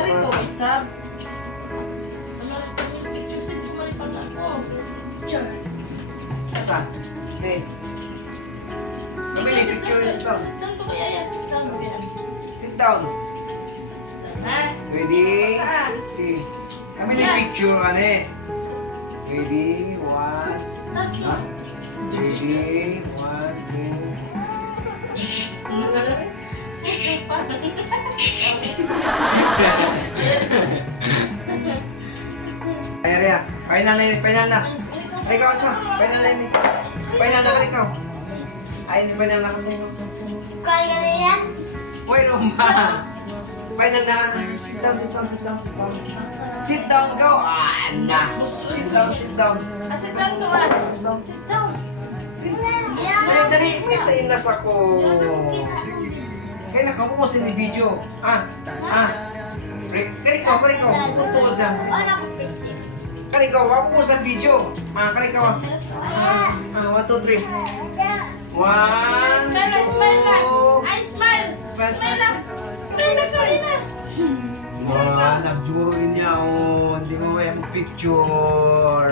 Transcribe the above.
Kaya ko, Para isab. Ano rin kami picture sa pumalipag ako. Saan? Hey. Kami na picture. Sit down. Sit down to kaya yan, sis kamo yan. Sit down. Ha? Ready? Ah. See. Kami na picture ka na eh. Ready? One. Tatlo. Ha? Ready? One, two. Ano na rin? Sige pa. Ay, Rhea. Final na yun. Final na. Ay, ikaw asa. Final na yun. Final na ka ikaw. Ay, hindi final na kasi. Kaya na yan? Uy, Roma. Final na. Sit down, sit down, sit down, sit down. Sit down, go. Ah, na. Sit down, sit down. Ah, sit down ka ba? Sit down. Sit down. Sit down. Ay, dali. May tailas ako. Kaya nakamusin ni video. Ah, ah. Karikaw, karikaw. Punto ko dyan. Wala ko picture. Karikaw, ako mo sa video. Ah, karikaw. Ah, 1, 2, 3. One, Smile na, smile na. two. Ay, smile. Smile, Smile na. Smile na, smile na. Wah, nag-juro niya. Oh, hindi mo kaya mag-picture.